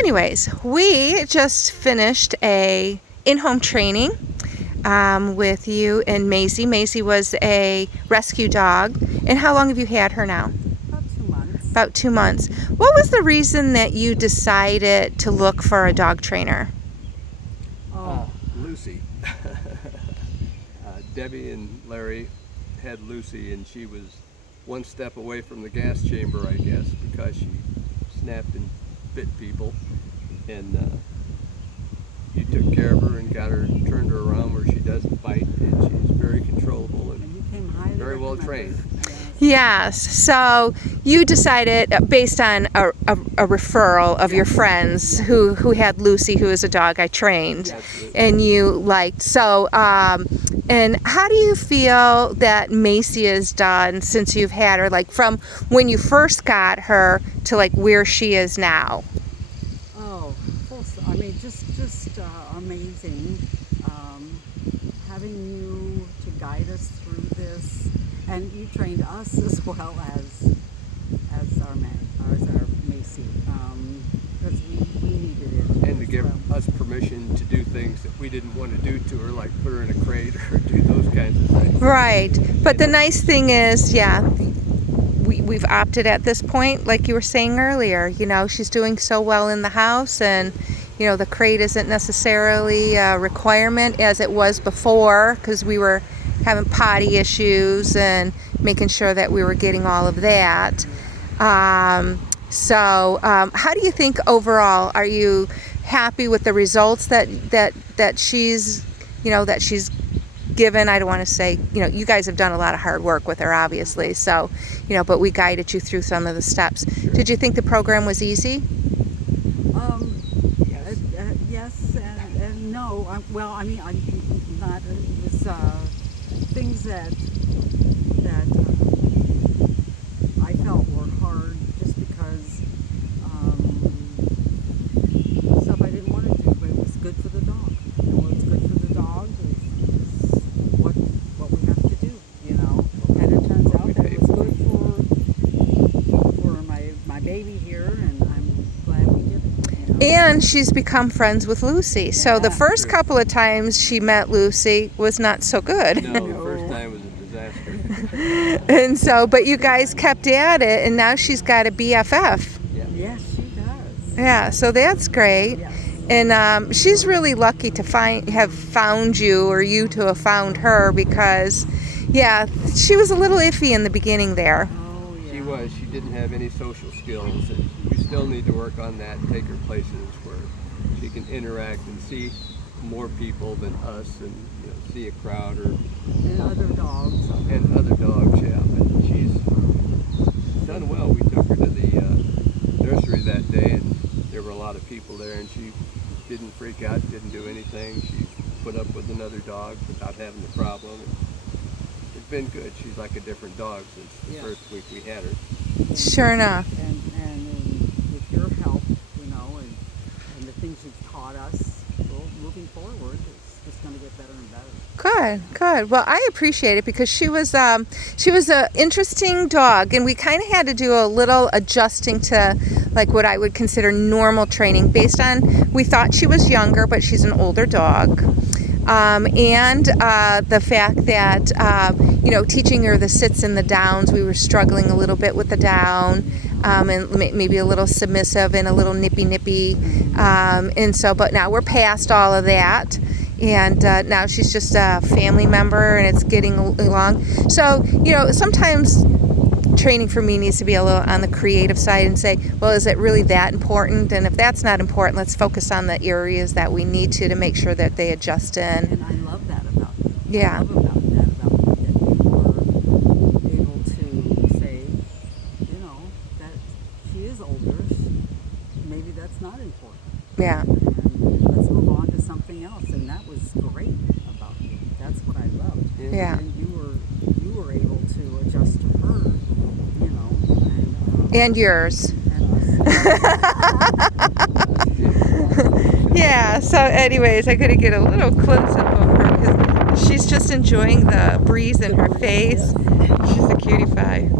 anyways, we just finished a in-home training with you and Maisie. Maisie was a rescue dog. And how long have you had her now? About 2 months. About 2 months. What was the reason that you decided to look for a dog trainer? Lucy. Debbie and Larry had Lucy, and she was one step away from the gas chamber, I guess, because she snapped and bit people. And you took care of her and got her, turned her around where she doesn't bite, and she's very controllable and very well trained. Yes, so you decided based on a referral of your friends who had Lucy, who is a dog I trained, and you liked. So, and how do you feel that Macy has done since you've had her, like from when you first got her to like where she is now? Oh, I mean, just amazing. Having you to guide us through this, and you trained us as well as our Macy, because we needed it. And to give us permission to do things that we didn't want to do to her, like put her in a crate or do those kinds of things. Right, but the nice thing is, yeah, we've opted at this point, like you were saying earlier, you know, she's doing so well in the house, and you know, the crate isn't necessarily a requirement as it was before, because we were having potty issues and making sure that we were getting all of that. So how do you think overall, are you happy with the results that she's, you know, that she's given? I don't want to say, you know, you guys have done a lot of hard work with her, obviously, so, you know, but we guided you through some of the steps. Did you think the program was easy? Yes and no. Well, I mean, I'm not. It was things that I felt were hard just because stuff I didn't want to do, but it was good for the dog. And what's good for the dog is what we have to do, you know. And it turns out that it was good for my baby here, and I'm glad we did it. You know? And she's become friends with Lucy. Yeah. So the first couple of times she met Lucy was not so good. No, the first time was a disaster. And so, but you guys kept at it, and now she's got a BFF. Yeah. Yes, she does. Yeah, so that's great. Yes. And she's really lucky to have found you, or you to have found her, because, yeah, she was a little iffy in the beginning there. Oh, yeah. She was. She didn't have any social skills, and we still need to work on that and take her places where she can interact and see more people than us, and you know, see a crowd and other dogs. And other dogs, yeah. But she's done well. We took her to the nursery that day, and there were a lot of people there, and she didn't freak out, didn't do anything. She put up with another dog without having a problem. It's been good. She's like a different dog since the first week we had her. Sure enough. And with your help, you know, and the things you've taught us, well, moving forward, it's just going to get better and better. Good. Well, I appreciate it, because she was an interesting dog, and we kind of had to do a little adjusting to like what I would consider normal training based on, we thought she was younger, but she's an older dog. And the fact that, you know, teaching her the sits and the downs, we were struggling a little bit with the down, and maybe a little submissive and a little nippy. And so, but now we're past all of that. And now she's just a family member, and it's getting along. So, you know, sometimes training for me needs to be a little on the creative side and say, well, is it really that important? And if that's not important, let's focus on the areas that we need to make sure that they adjust in. And I love that about you. Yeah. I love about that you were able to say, you know, that she is older. Maybe that's not important. Yeah. And let's move on to something else. And that was great about you. That's what I loved. Yeah. And you were able to adjust to her, you know, and yours. And us. Yeah, so anyways, I gotta get a little close-up of her, because she's just enjoying the breeze in her face. She's a cutie pie.